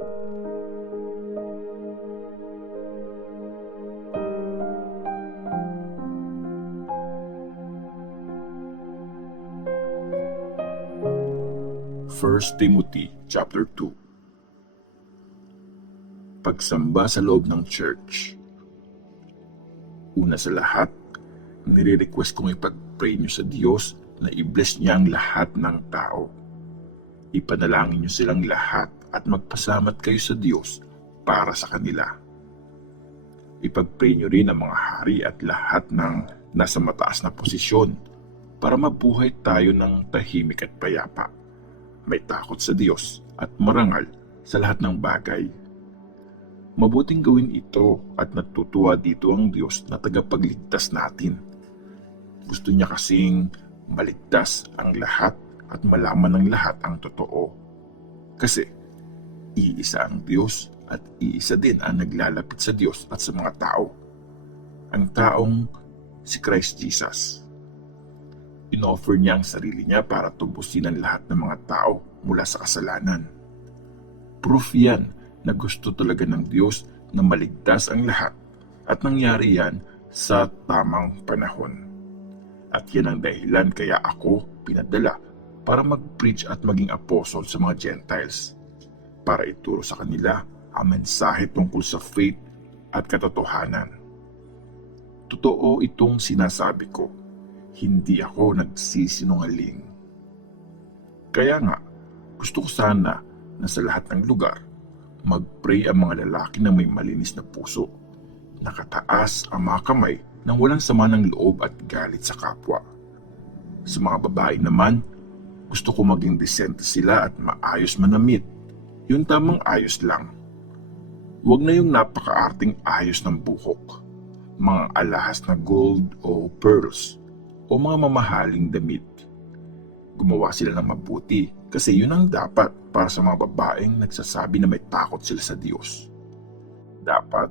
First Timothy chapter 2. Pagsamba sa loob ng church. Una sa lahat, nire-request kong ipag-pray niyo sa Diyos na i-bless niya ang lahat ng tao. Ipanalangin niyo silang lahat at magpasalamat kayo sa Diyos para sa kanila. Ipag-pray niyo rin ang mga hari at lahat ng nasa mataas na posisyon para mabuhay tayo ng tahimik at payapa. May takot sa Diyos at marangal sa lahat ng bagay. Mabuting gawin ito at natutuwa dito ang Diyos na tagapagligtas natin. Gusto niya kasing maligtas ang lahat at malaman ng lahat ang totoo. Kasi iisa ang Diyos at iisa din ang naglalapit sa Diyos at sa mga tao. Ang taong si Christ Jesus. Inoffer niya ang sarili niya para tubusin ang lahat ng mga tao mula sa kasalanan. Proof yan na gusto talaga ng Diyos na maligtas ang lahat at nangyari yan sa tamang panahon. At yan ang dahilan kaya ako pinadala para mag-preach at maging apostle sa mga Gentiles, para ituro sa kanila ang mensahe tungkol sa faith at katotohanan. Totoo itong sinasabi ko. Hindi ako nagsisinungaling. Kaya nga, gusto ko sana na sa lahat ng lugar, mag-pray ang mga lalaki na may malinis na puso, nakataas ang mga kamay nang walang sama ng loob at galit sa kapwa. Sa mga babae naman, gusto ko maging desente sila at maayos manamit, yung tamang ayos lang. Huwag na yung napakaarting ayos ng buhok, mga alahas na gold o pearls, o mga mamahaling damit. Gumawa sila ng mabuti kasi yun ang dapat para sa mga babaeng nagsasabi na may takot sila sa Diyos. Dapat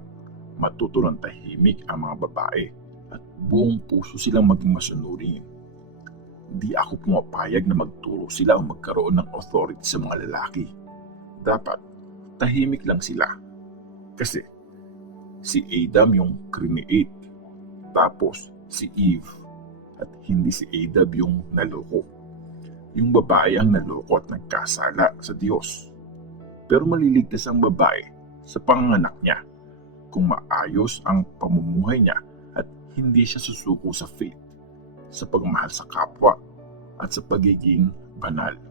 matuto ng tahimik ang mga babae at buong puso silang maging masunurin. Di ako pumapayag na magturo sila o magkaroon ng authority sa mga lalaki. Dapat tahimik lang sila. Kasi si Adam yung create, tapos si Eve. At hindi si Adam yung naloko. Yung babae ang naloko at nagkasala sa Diyos. Pero maliligtas ang babae sa panganganak niya kung maayos ang pamumuhay niya at hindi siya susuko sa faith, sa pagmahal sa kapwa at sa pagiging banal.